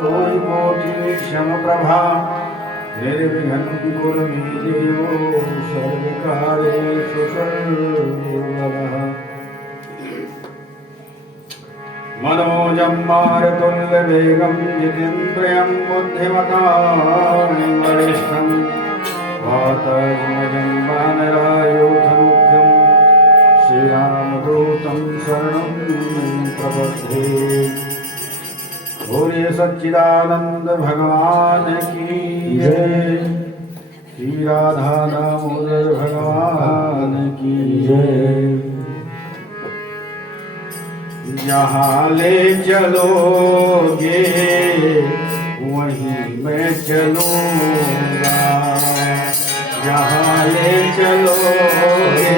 कोटि क्षमप्रभा निर्विघ्नं कुरु मे देवो सर्वकालेषु सर्वदा। मनोजं मारुतुल्यवेगं जितेन्द्रियं बुद्धिमतां वरिष्ठं वातात्मजं वानरायोधमुख्यं श्रीरामदूतं शरणं प्रपद्ये। बोले सच्चिदानंद भगवान की जय, श्री राधा दामोदर भगवान की जय। जहाँ ले चलोगे वहीं मैं चलूँगा, जहाँ ले चलोगे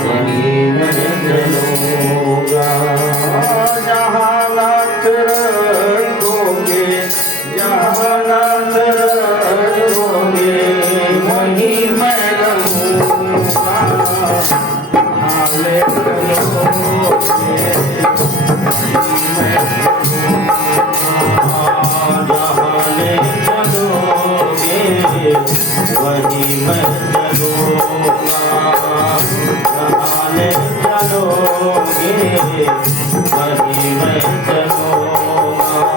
वहीं मैं चलूँगा। जहाँ नाथ रखोगे, जहाँ नाथ रखोगे वहीं मैं रहूँगा। जहाँ ले चलोगे वहीं मैं चलूँगा, जहाँ ले चलोगे वहीं मैं चलूँगा।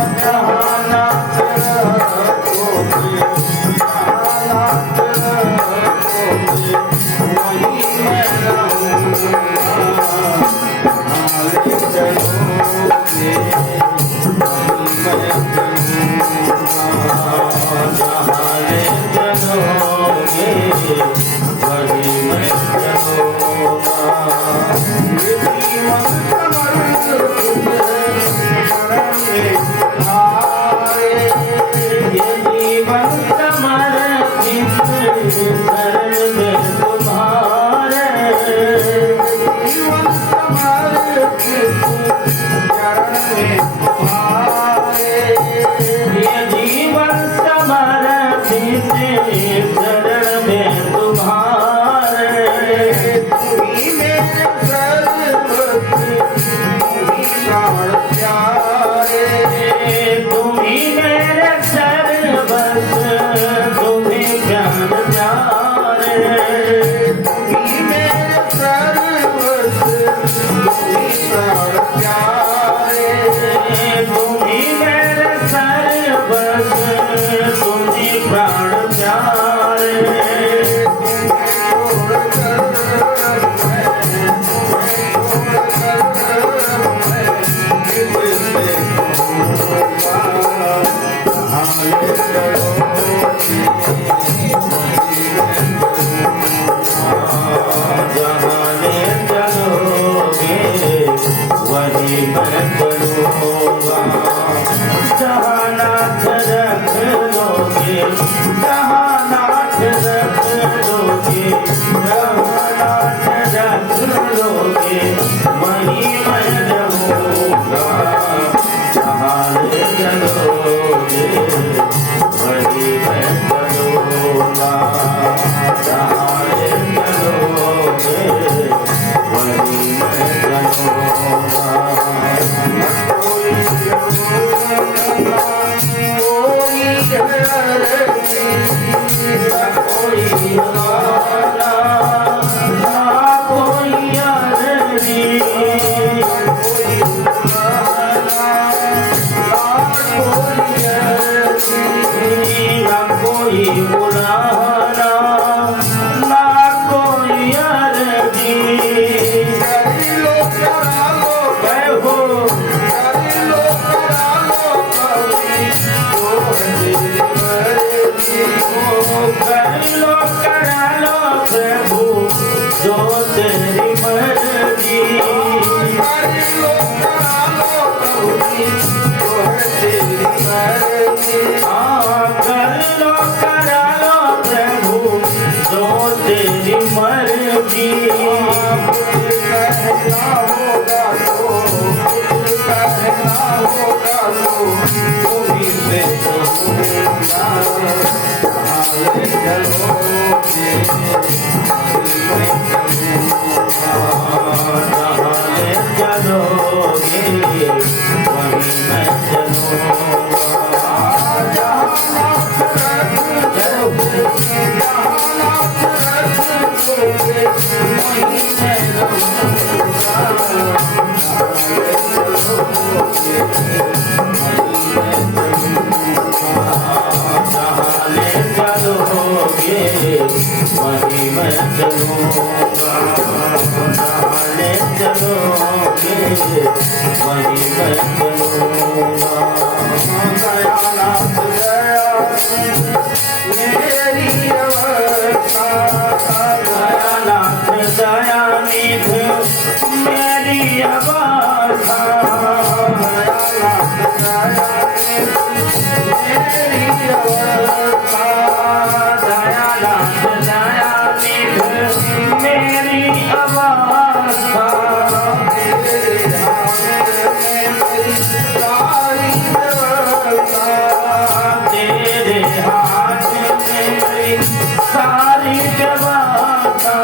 जहाँ नाथ रखोगे, जहाँ नाथ रखोगे वहीं मैं रहूँगा। जहाँ ले चलोगे वहीं मैं चलूँगा, जहाँ ले चलोगे वहीं मैं चलूँगा। ये जीवन समर्पित हारे, ये जीवन समर्पित शरण में तुम्हारे। जीवन समर्पित चरण में तुम्हारे, ये जीवन समर्पित शरण में तुम्हारे। तुम्ही मेरे सर्वस्व, तुम्ही प्राण प्यारे। तुम्ही मेरे सर्वस्व, तुम्ही प्राण प्यारे। तुम्ही मेरे सर्वस्व, तुम्ही प्राण प्यारे। तुम्ही मेरे सर्वस्व, तुम्ही प्राण प्यारे। वहीं मैं चलूँगा, जहाँ नाथ रख लोगे, जहाँ नाथ रख लोगे, जहाँ नाथ रख लोगे वहीं मैं रहूँगा। जहाँ ले चलोगे वहीं मैं चलूँगा, जहाँ ले चलोगे वहीं मैं चलूँगा। चलोगे वहीं मैं चलूँगा। वहीं मैं चलूँगा, जहाँ ले चलोगे वहीं मैं चलूँगा। दयानाथ मेरी अवस्था, दयानाथ दयानिध मेरी अवस्था, दयानाथ दयानिध मेरी अवस्था, दयानाथ दयानिध मेरी अवस्था। तेरे हाथ में मेरी सारी व्यवस्था,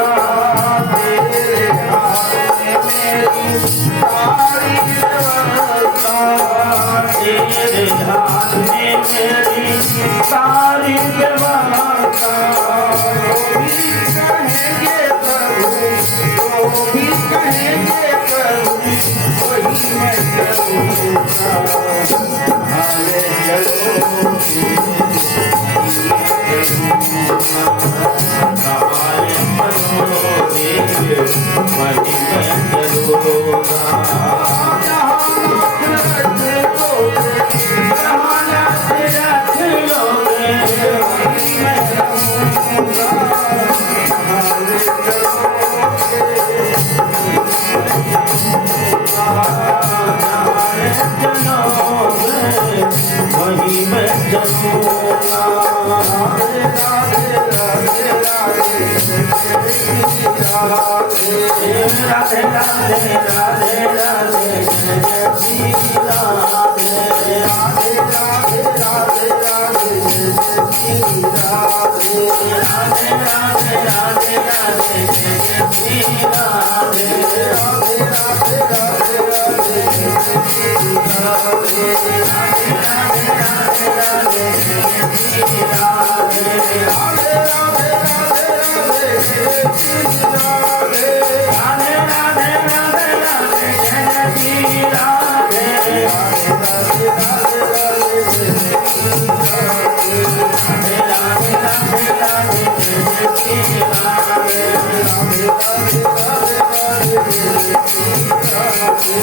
तेरे हाथ में मेरी सारी व्यवस्था, तेरे हाथ में मेरी सारी व्यवस्था। जो भी कहेंगे प्रभु वही मैं करूँगा। हाले चलोगे वहीं मैं चलूँगा। वहीं मैं चलूँगा। राधे राधे राधे राधे जय श्री राधे, राधे राधे राधे राधे जय श्री राधे, राधे राधे राधे राधे जय श्री राधे, राधे राधे राधे राधे जय श्री राधे, राधे राधे राधे राधे जय श्री राधे, राधे राधे राधे राधे जय श्री राधे, राधे राधे राधे राधे जय श्री राधे, राधे राधे राधे राधे जय श्री राधे, राधे राधे राधे राधे जय श्री राधे, राधे राधे राधे राधे जय श्री राधे,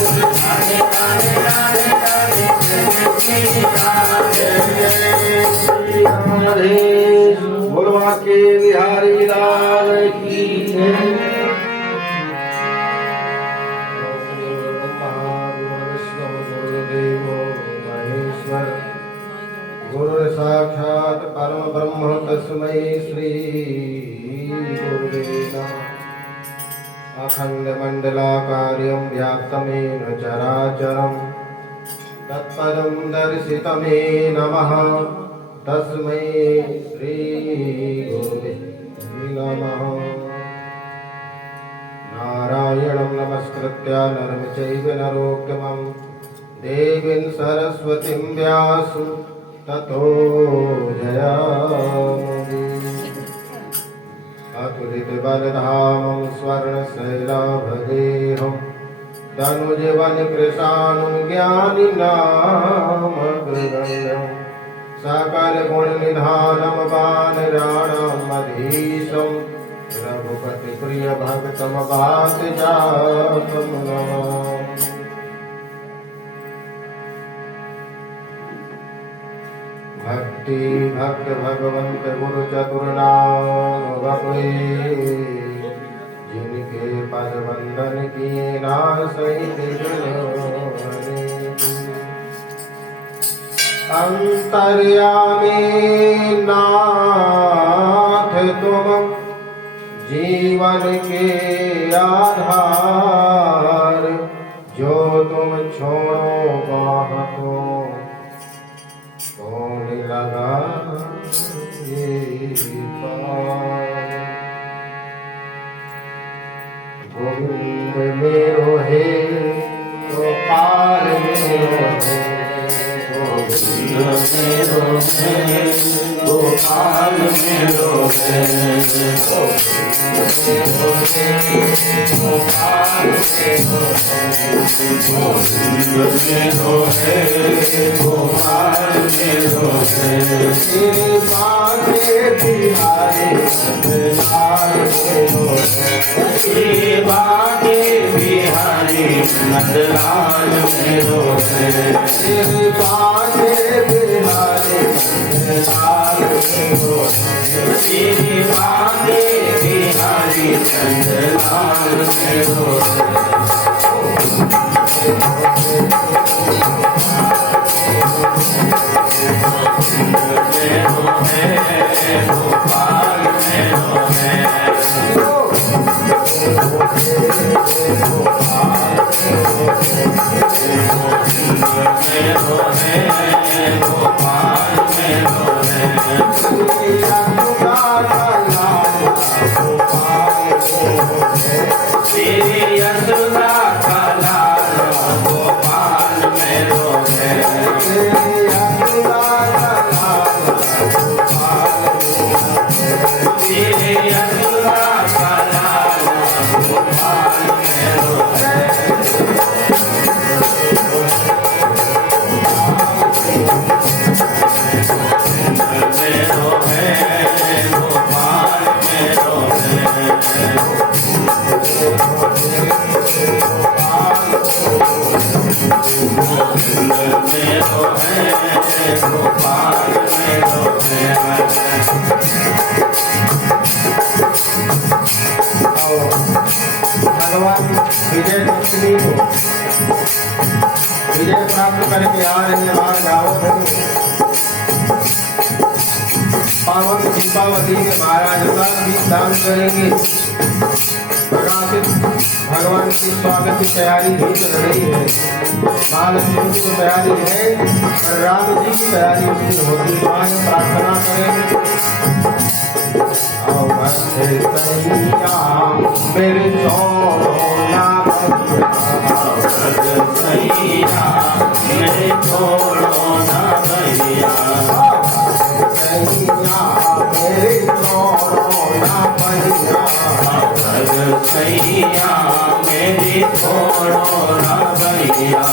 राधे राधे राधे राधे जय श्री राधे, जय श्री राधे। बोलवा के बिहारी लाल की जय। गुरु साक्षात् परम ब्रह्म तस्मै श्री गुरुवे नमः। अखंड मंडलाकारं व्याप्तमेन चराचरं तत्पदं दर्शितमे नमः। तस्मै श्री गुरुवे नमः। नारायणं नमस्कृत्य नरं चैव नरोत्तमं देवीं सरस्वतीं व्यासं ततो जयामि। अतुलितबलधामं स्वर्णशैलाभदेहं तनुजवनकृशानं ज्ञानिनामग्रगण्यं सकलगुणनिधानं वानराणामधीशं रघुपतिप्रियभक्तं वातजातं नमामि। भक्ति भक्त भगवंत गुरु चतुर्नाम बपुए, जिनके पद वंदन किए ना सहित अंतर्यामी नाथ तुम जीवन के आधार, जो तुम छोड़ो बाहों कौन लगा ये पार। गोविंद मेरो है गोपाल मेरो है, गोविंद मेरो है गोपाल मेरो है, गोविंद मेरो है गोपाल मेरो है, गोविंद मेरो है गोपाल मेरो है। तेरे बागे बिहारी सतना नंदलाल मेरो तेरे बांधे बिहारी नंदलाल मेरो तेरी बांधे बिहारी नंदलाल मेरो गोपाल मेरो है गोपाल मेरो है तेरी यशोदा का लाल गोपाल मेरो है तेरी यशोदा का लाल गोपाल मेरो है मेरो है गोपाल मेरो है मेरो है गोपाल मेरो है भगवान विजय दशमी को विजय प्राप्त करके आ रहे बाहर जाओ पावन दीपावली में महाराज का भी दान करेंगे। प्रकाशित भगवान की स्वागत की तैयारी भी चल रही है। महालक्ष्मी की तो तैयारी है और राम जी की तैयारी उस दिन होगी। वहाँ प्रार्थना करेंगे मेरे सैया मेरे छोड़ो ना भैया मेरे छोड़ो ना भैया सैया मेरी छोड़ो ना भैया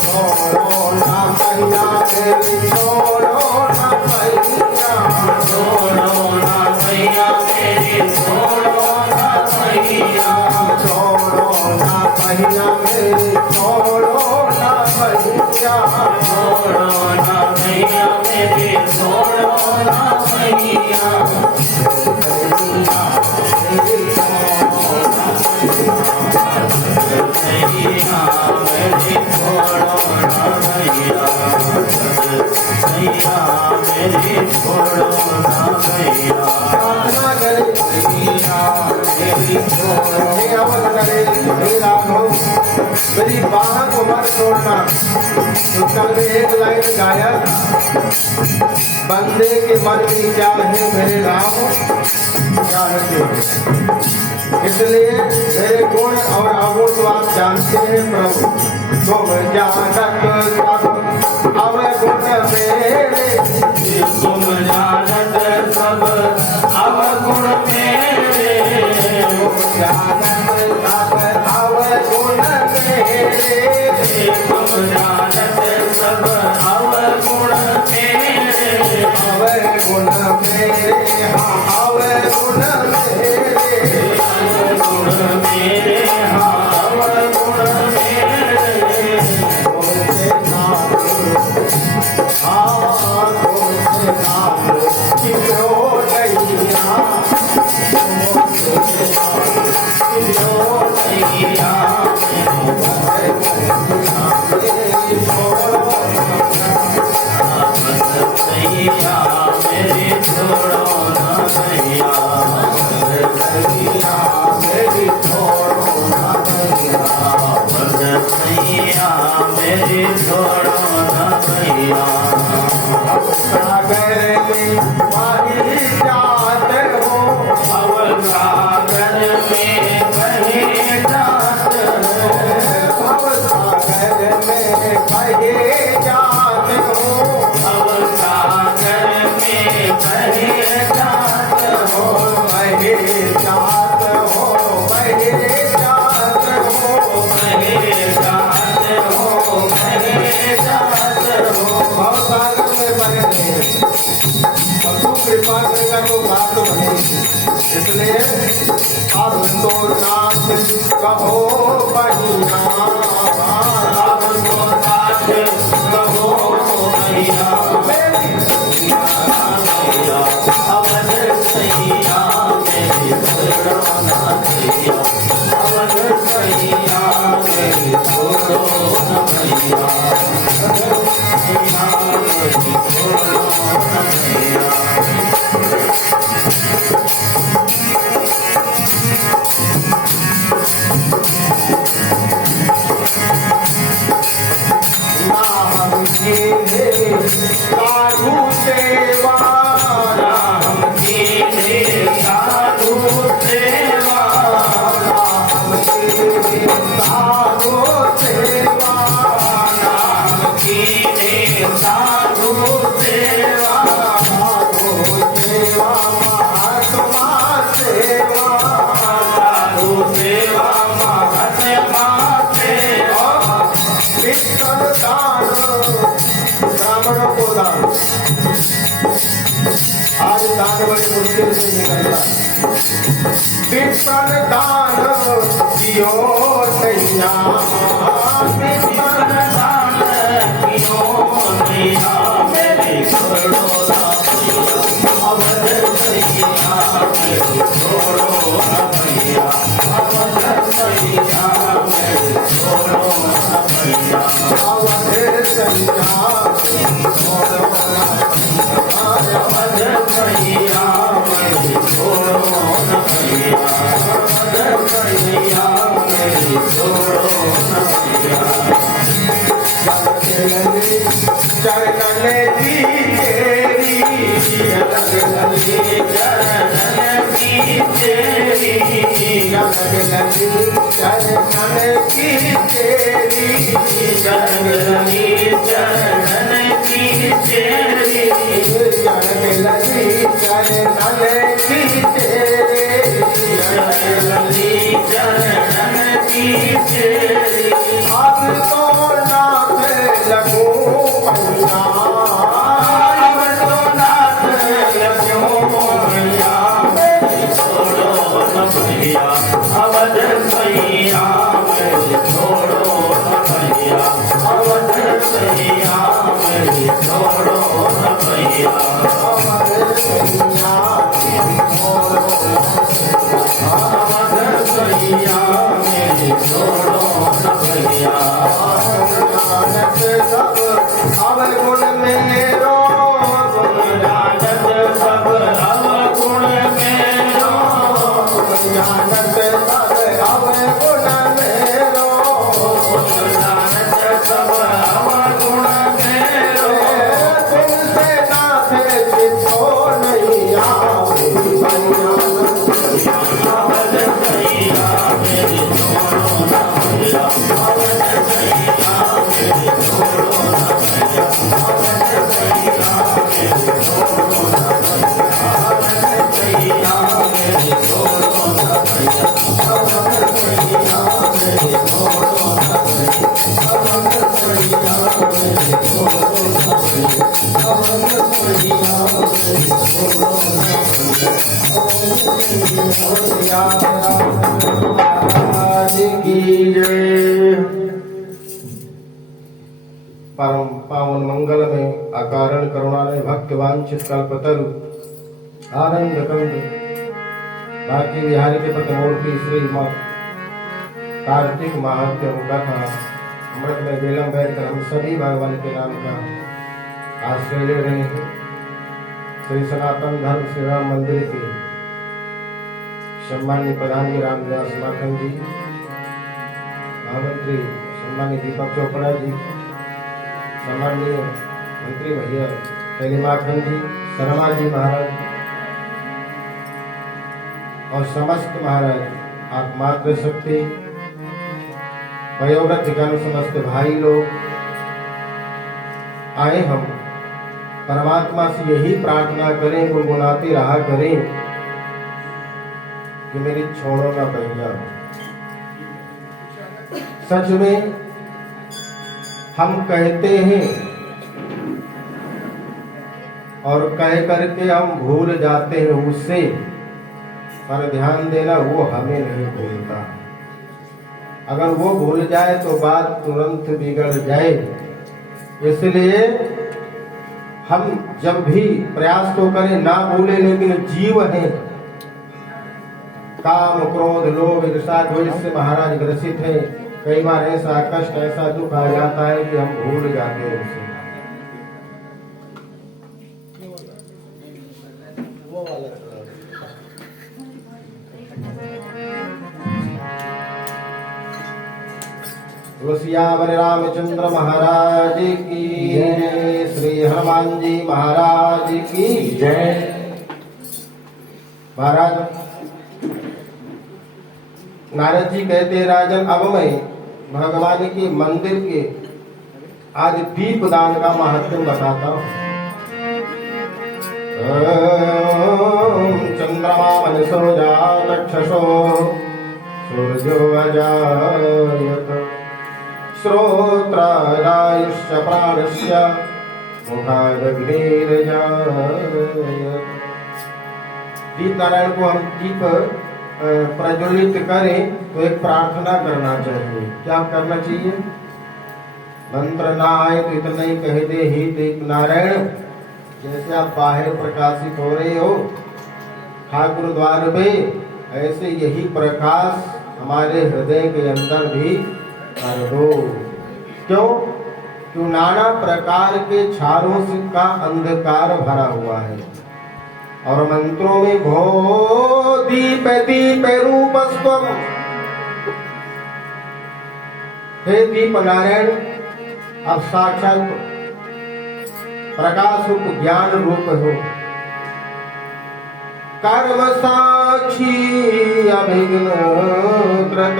छोड़ो ना भैया मेरे छोड़ो ना भैया छोड़ो ना भैया मेरी छोड़ो ना भैया छोड़ो ना भैया मेरे छोड़ो ना भैया छोड़ो ना भैया मेरी छोड़ो ना भैया सैया मेरी छोड़ो ना भैया सैया मेरी छोड़ो ना भैया प्रार्थना करे मेरी छोड़ो अवध करे मेरा हो मेरी बाह को मत छोड़ना। तो कल में एक लाइन गाया बंदे के मन में क्या है मेरे राम क्या है इसलिए मेरे गुण और अवगुण तो आप जानते हैं प्रभु। तुम जानत सब अवगुण मेरे तुम जानत सब अवगुण मेरे तुम जानत सब अवगुण मेरे तुम जानत सब अवगुण मेरे अवगुण मेरे हाँ अवगुण मेरे अवगुण मेरे हाँ अवगुण मेरे तुमसे नाम हाँ तुमसे नाम किरो नैया तुमसे नाम किरो सैया मेरी छोड़ो सैया मेरी छोड़ो ना भैया मेरी छोड़ो ना भैया सैया मेरी छोड़ो ना भैया सागर में माही जात हो अवसागर में कहे जात भव सागर में कहे जात हो अवसागर में कहे जात हो कहे जात हो कहे जात हो कहे जात हो कहे जात हो भव सागर में बने रहे और तू कृपा करेगा तो बात तो बनेगी। इसलिए अब तो नाथ कहो बहिना साधु सेवा राम कीने साधु सेवा राम कीने साधु सेवा राम कीने साधु सेवा साधु सेवा महात्मा सेवा साधु सेवा महात्मा सेवा विष्णु दान ब्राह्मणों को दान आज दान बड़ी मुश्किल से निकलता विष्णु दान दियो नैया विष्णु दान कियो नैया मेरे छोड़ो अवध सैया मेरे छोड़ो भैया अवध सैया मेरे छोड़ो भैया अवध सैया अवध सैया मेरे छोड़ो भैया अवध सैया मेरे छोड़ो भैया चरण की तेरी चरण की तेरी चरण की तेरी चरण की तेरी चरण की तेरी अब तो नाथ लगू पैया अब तो नाथ लग्यो भैया मेरे छोड़ो न भैया अवध सैया मेरे छोड़ो न भैया अवध सैया मेरे छोड़ो न भैया अमर सैया अवध सैया मेरे छोड़ो न भैया जानत सब अवगुण मेरो जानत सब अवगुण मेरो जानत सब अवगुण मेरो जानत सब अवगुण मेरो तुमसे नाथ जिसको नहीं आवे अवध सैया मेरे छोड़ो न भैया अवध सैया मेरे छोड़ो न भैया अवध सैया मेरे छोड़ो न भैया अवध सैया मेरे छोड़ो न भैया अवध सैया मेरे छोड़ो न भैया अवध सैया मेरे छोड़ो न भैया अवध सैया मेरे छोड़ो न आज की जय। परम पावन मंगल में अकारण करुणालय भक्त वांछित कल्पतरु आनंद कंद बाकी बिहारी के पतमूर्ति श्री कार्तिक महात्म कथा अमृत में बेलम बैठकर हम सभी भगवान के नाम का आश्रय ले रहे हैं। श्री सनातन धर्म श्री राम मंदिर के सम्मानीय प्रधान जी रामदास माखन जी, महामंत्री सम्मानीय दीपक चोपड़ा जी, सम्मानीय मंत्री भैया कैली माखन जी, शर्मा जी महाराज और समस्त महाराज आप मातृशक्ति वयोवृद्ध गण समस्त भाई लोग आए। हम परमात्मा से यही प्रार्थना करें, गुनगुनाते रहा करें कि मेरी छोड़ो ना भैया। सच में हम कहते हैं और कह करके हम भूल जाते हैं उससे, पर ध्यान देना वो हमें नहीं भूलता। अगर वो भूल जाए तो बात तुरंत बिगड़ जाए। इसलिए हम जब भी प्रयास तो करें ना भूले, लेकिन जीव है काम क्रोध लोभ ईर्षा द्वेष से महाराज ग्रसित है। कई बार ऐसा कष्ट ऐसा दुख आ जाता है कि हम भूल जाते हैं उसे। तुलसी सियावर रामचंद्र महाराज की जय। श्री हनुमान जी महाराज की जय। महाराज नारद जी कहते राजन, अब मैं भगवान के मंदिर के आज दीप दान का महत्व बताता हूँ। चंद्रमा मनसो जातक्षसो सूर्यो अजायत श्रोत्रादायुष्य प्राणस्य मुखादग्निर्जायत। दीप नारायण को हम दीप प्रज्वलित करें तो एक प्रार्थना करना चाहिए। क्या करना चाहिए? मंत्र ना आए तो इतना ही कह दे, ही दीप नारायण, जैसे आप बाहर प्रकाशित हो रहे हो ठाकुर द्वार पे, ऐसे यही प्रकाश हमारे हृदय के अंदर भी कर दो। क्यों? क्यों नाना प्रकार के क्षारों से का अंधकार भरा हुआ है। और मंत्रों में भो दीप दीप रूपस्त्वम, हे दीप नारायण अब साक्षात प्रकाश रूप ज्ञान रूप हो। कर्म साक्षी अभिघ्न कृत,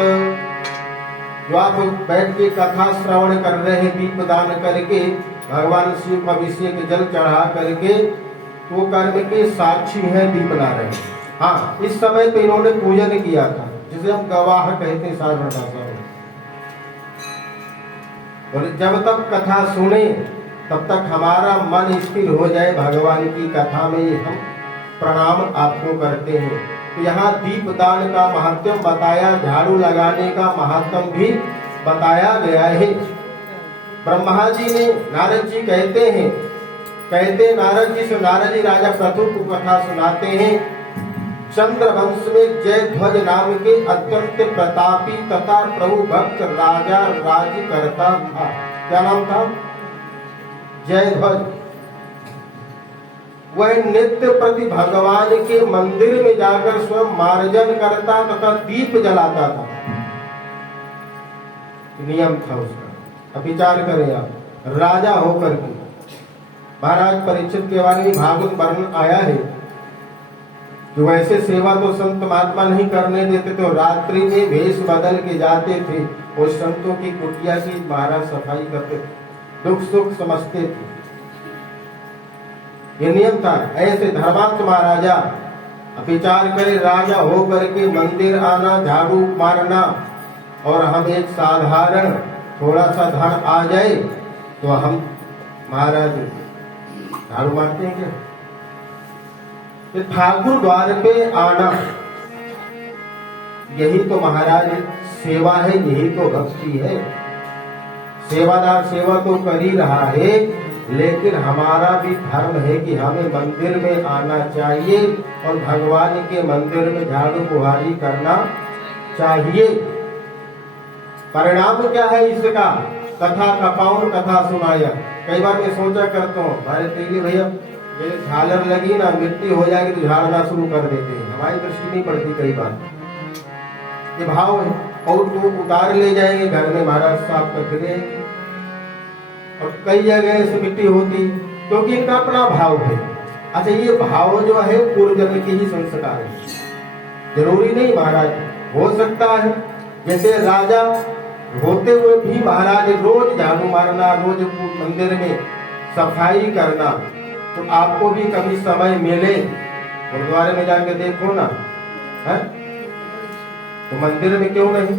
जो आप बैठ के कथा श्रवण कर रहे हैं दीप दान करके, भगवान शिव को अभिषेक जल चढ़ा करके, वो कर्म के साक्षी है दीप नारायण। हाँ, इस समय पे इन्होंने पूजन किया था, जिसे हम गवाह कहते हैं साधारण भाषा में। और जब तक कथा सुने तब तक हमारा मन स्थिर हो जाए भगवान की कथा में, हम प्रणाम आपको करते हैं। तो यहाँ दीप दान का महत्व बताया, झाड़ू लगाने का महत्व भी बताया गया है। ब्रह्मा जी ने नारद जी कहते नारद जी से नारद जी राजा प्रथु को कथा सुनाते हैं। चंद्रवंश में जयध्वज नाम के अत्यंत प्रतापी तथा प्रभु भक्त राजा राज्य करता था। क्या नाम था? जयध्वज। वह नित्य प्रति भगवान के मंदिर में जाकर स्वयं मार्जन करता तथा दीप जलाता था। नियम था उसका। अब विचार करें आप, राजा होकर के महाराज परीक्षित के बारे में भागवत वर्णन आया है कि वैसे सेवा तो संत महात्मा नहीं करने देते, तो रात्रि में भेष बदल के जाते थे और संतों की कुटिया की महाराज सफाई करते थे, दुख सुख समझते थे। ये नियम था। ऐसे धर्मात्मा राजा, विचार करे राजा होकर के मंदिर आना, झाड़ू मारना, और हम एक साधारण थोड़ा सा धन आ जाए तो हम महाराज झाड़ू मारते हैं क्या? ठाकुर द्वार पे आना, यही तो महाराज सेवा है, यही तो भक्ति है। सेवादार सेवा तो कर ही रहा है, लेकिन हमारा भी धर्म है कि हमें मंदिर में आना चाहिए और भगवान के मंदिर में झाड़ू बुहारी करना चाहिए। परिणाम क्या है इसका? कथा कपाऊं कथा सुनाया। कई बार मैं सोचा करता हूँ, भाई तेली भैया ये झालर लगी ना, मिट्टी हो जाएगी तो झाड़ना शुरू कर देते हैं, हमारी दृष्टि नहीं पड़ती। कई बार ये भाव है, और तो उतार ले जाएंगे घर में, महाराज साफ करके देंगे। और कई जगह ऐसी मिट्टी होती क्योंकि इनका अपना भाव है। अच्छा, ये भाव जो है पूर्व जन्म की ही संस्कार है, जरूरी नहीं महाराज। हो सकता है जैसे राजा होते हुए भी महाराज रोज झाड़ू मारना, रोज मंदिर में सफाई करना, तो आपको भी कभी समय मिले गुरुद्वारे में जाके देखो ना, है? तो मंदिर में क्यों नहीं?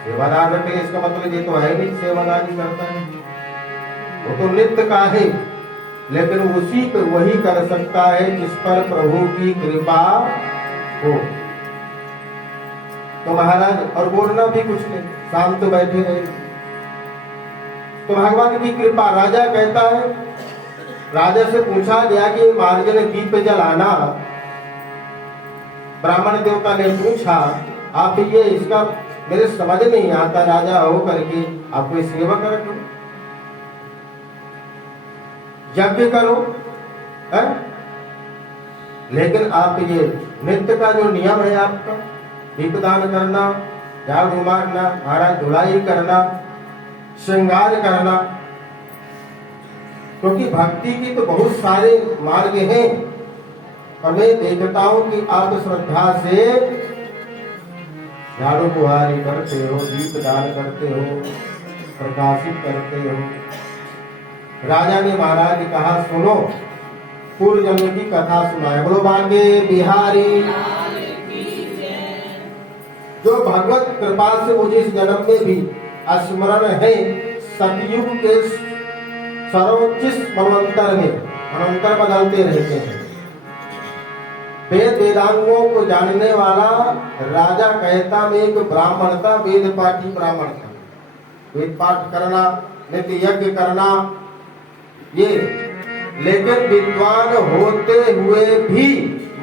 सेवादार बैठे, इसका मतलब ये तो है नहीं सेवादार ही करता है, वो तो नित्य का है, लेकिन उसी पे वही कर सकता है जिस पर प्रभु की कृपा हो। तो महाराज और बोलना भी कुछ नहीं, शांत बैठे रहे। तो भगवान की कृपा। राजा कहता है, राजा से पूछा गया कि मार्जन दीप जलाना, ब्राह्मण देवता ने पूछा, आप ये इसका मेरे समझ नहीं आता, राजा हो करके आप कोई सेवा करो, यज्ञ करो, है? लेकिन आप ये नित्य का जो नियम है आपका दीपदान करना, झाड़ू मारना, महाराज धुलाई करना, श्रृंगार करना, क्योंकि भक्ति की तो बहुत सारे मार्ग हैं। और मैं देखता हूं कि आप श्रद्धा से झाड़ू बुहारी करते हो, दीप दान करते हो, प्रकाशित करते हो। राजा ने महाराज कहा सुनो, पूर्व जन्म की कथा सुनाए। बोलो बांके बिहारी। जो भगवत कृपा से मुझे इस जन्म में भी स्मरण है, सतयुग के सर्वोच्च मनवंतर में, मनवंतर बदलते रहते हैं। वेद वेदांगों को जानने वाला राजा कहता मैं एक ब्राह्मण था, वेद पाठी ब्राह्मण था। वेद पाठ करना, नित्य यज्ञ करना ये, लेकिन विद्वान होते हुए भी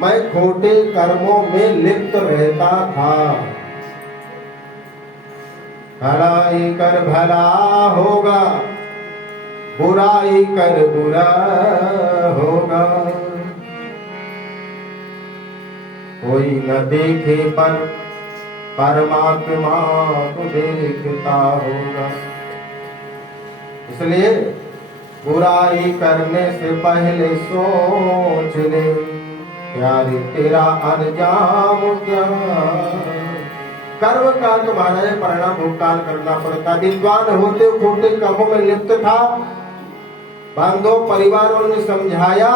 मैं खोटे कर्मों में लिप्त रहता था। भलाई कर भला होगा, बुराई कर बुरा होगा। कोई न देखे पर परमात्मा तो देखता होगा। इसलिए बुराई करने से पहले सोच ले, प्यारे तेरा अंजाम क्या। कर्म का तुम्हारा परिणाम भुगतान करना पड़ता। विद्वान होते खोटे कर्मों में लिप्त था। बांधो परिवार वालों ने समझाया,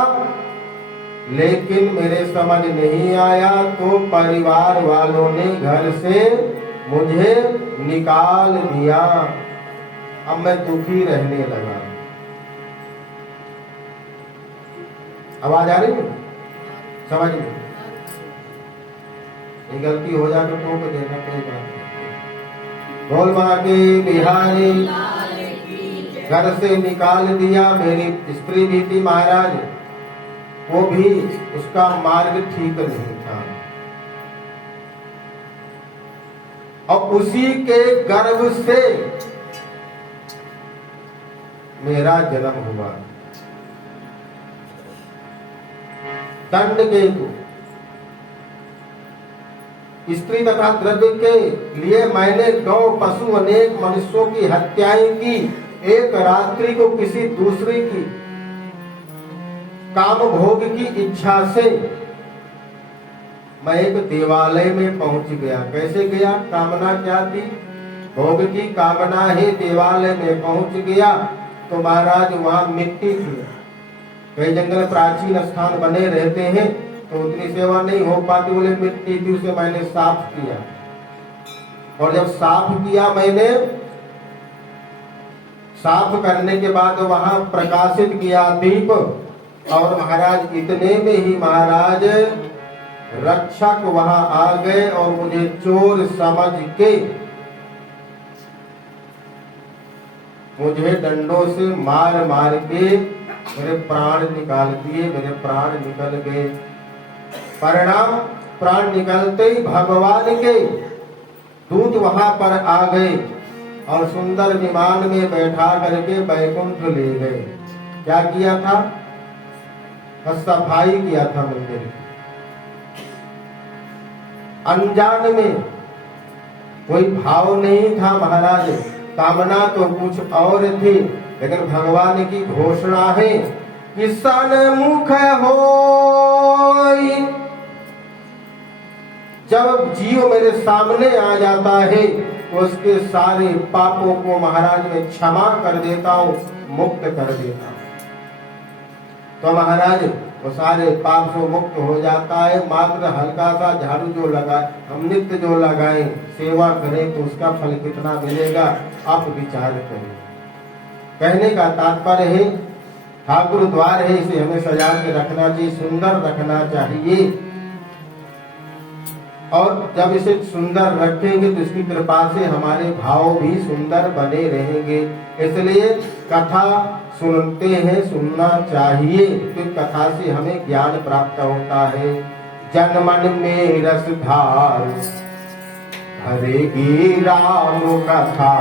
लेकिन मेरे समझ नहीं आया तो परिवार वालों ने घर से मुझे निकाल दिया। अब मैं दुखी रहने लगा। आवाज आ रही है? समझ में? ये गलती हो जाए तो टोक देना, कोई बात नहीं। बोल बाके बिहारी। घर से निकाल दिया। मेरी स्त्री भी थी महाराज, वो भी उसका मार्ग ठीक नहीं था। और उसी के गर्भ से मेरा जन्म हुआ। दंड केतु स्त्री तथा द्रव्य के लिए मैंने गौ पशु अनेक मनुष्यों की हत्याएं की। एक रात्रि को किसी दूसरे की काम भोग की इच्छा से मैं एक देवालय में पहुंच गया। कैसे गया? कामना क्या थी? भोग की कामना है। देवालय में पहुंच गया तो महाराज वहां मिट्टी थी। कई जंगल प्राचीन स्थान बने रहते हैं तो उतनी सेवा नहीं हो पाती, बोले मिट्टी थी, उसे मैंने साफ किया। और जब साफ किया मैंने, साफ करने के बाद वहां प्रकाशित किया दीप। और महाराज इतने में ही महाराज रक्षक वहां आ गए और मुझे चोर समझ के मुझे डंडों से मार मार के मेरे प्राण निकाल दिए। मेरे प्राण निकल गए। परिणाम, प्राण निकलते ही भगवान के दूत वहां पर आ गए और सुंदर विमान में बैठा करके बैकुंठ ले गए। क्या किया था? सफाई किया था मंदिर की। अनजान में कोई भाव नहीं था महाराज, कामना तो कुछ और थी, लेकिन भगवान की घोषणा है कि सन्मुख होई। जब जीव मेरे सामने आ जाता है तो उसके सारे पापों को महाराज मैं क्षमा कर देता हूँ, मुक्त कर देता हूँ। तो महाराज वो सारे पाप से मुक्त हो जाता है। मात्र हल्का सा झाड़ू जो लगाए, हम नित्य जो लगाए, सेवा करें तो उसका फल कितना मिलेगा आप विचार करें। कहने का तात्पर्य है ठाकुर द्वार है, इसे हमें सजा के रखना चाहिए, सुंदर रखना चाहिए। और जब इसे सुंदर रखेंगे तो इसकी कृपा से हमारे भाव भी सुंदर बने रहेंगे। इसलिए कथा सुनते हैं, सुनना चाहिए, तो कथा से हमें ज्ञान प्राप्त होता है। जन मन में रस धार भरेगी राम कथा।